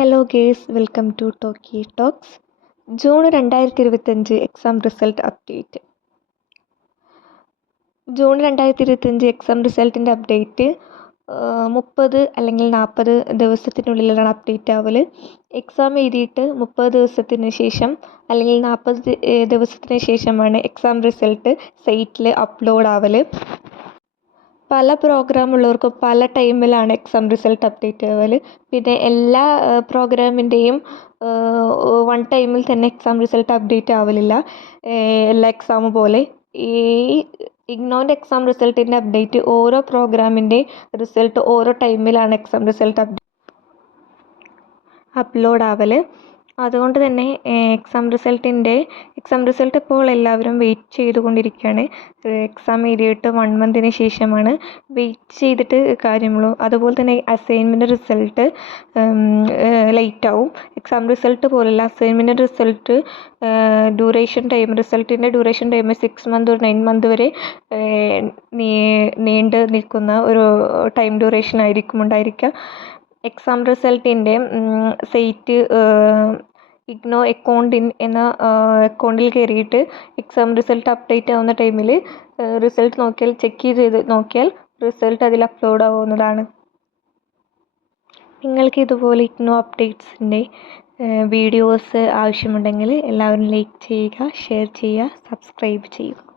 Hello guys, welcome to talky talks. June 2025 exam result update. June 2025 exam റിസൾട്ടിൻ്റെ update 30 അല്ലെങ്കിൽ 40 ദിവസത്തിനുള്ളിലാണ് update ആവല്. Exam എഴുതിയിട്ട് 30 ദിവസത്തിന് ശേഷം അല്ലെങ്കിൽ 40 ദിവസത്തിന് ശേഷമാണ് എക്സാം റിസൾട്ട് സൈറ്റിൽ അപ്ലോഡ് ആവല്. പല പ്രോഗ്രാമുള്ളവർക്കും പല ടൈമിലാണ് എക്സാം റിസൾട്ട് അപ്ഡേറ്റ് ആവല്. പിന്നെ എല്ലാ പ്രോഗ്രാമിൻ്റെയും വൺ ടൈമിൽ തന്നെ എക്സാം റിസൾട്ട് അപ്ഡേറ്റ് ആവലില്ല. എല്ലാ എക്സാം പോലെ ഈ ഇഗ്നോൻ്റെ എക്സാം റിസൾട്ടിൻ്റെ അപ്ഡേറ്റ് ഓരോ പ്രോഗ്രാമിൻ്റെയും റിസൾട്ട് ഓരോ ടൈമിലാണ് എക്സാം റിസൾട്ട് അപ്ലോഡ് ആവല്. അതുകൊണ്ട് തന്നെ എക്സാം റിസൾട്ട് ഇപ്പോൾ എല്ലാവരും വെയിറ്റ് ചെയ്തുകൊണ്ടിരിക്കുകയാണ്. എക്സാം എഴുതിയിട്ട് 1 മന്തിന് ശേഷമാണ് വെയിറ്റ് ചെയ്തിട്ട് കാര്യമുള്ളൂ. അതുപോലെ തന്നെ അസൈൻമെൻറ്റ് റിസൾട്ട് ലേറ്റ് ആവും. എക്സാം റിസൾട്ട് പോലെയല്ല, അസൈൻമെൻറ്റ് റിസൾട്ട് റിസൾട്ടിൻ്റെ duration time 6 month or 9 month വരെ നീണ്ട് നിൽക്കുന്ന ഒരു ടൈം ഡ്യൂറേഷൻ ആയിരിക്കും ഉണ്ടായിരിക്കുക. എക്സാം റിസൾട്ടിൻ്റെ സൈറ്റ് ഇഗ്നോ അക്കൗണ്ടിൻ എന്ന അക്കൗണ്ടിൽ കയറിയിട്ട് എക്സാം റിസൾട്ട് അപ്ഡേറ്റ് ആവുന്ന ടൈമിൽ റിസൾട്ട് ചെക്ക് ചെയ്ത് നോക്കിയാൽ റിസൾട്ട് അതിൽ അപ്ലോഡ് ആവുന്നതാണ്. നിങ്ങൾക്ക് ഇതുപോലെ ഇഗ്നോ അപ്ഡേറ്റ്സിൻ്റെ വീഡിയോസ് ആവശ്യമുണ്ടെങ്കിൽ എല്ലാവരും ലൈക്ക് ചെയ്യുക, ഷെയർ ചെയ്യുക, സബ്സ്ക്രൈബ് ചെയ്യുക.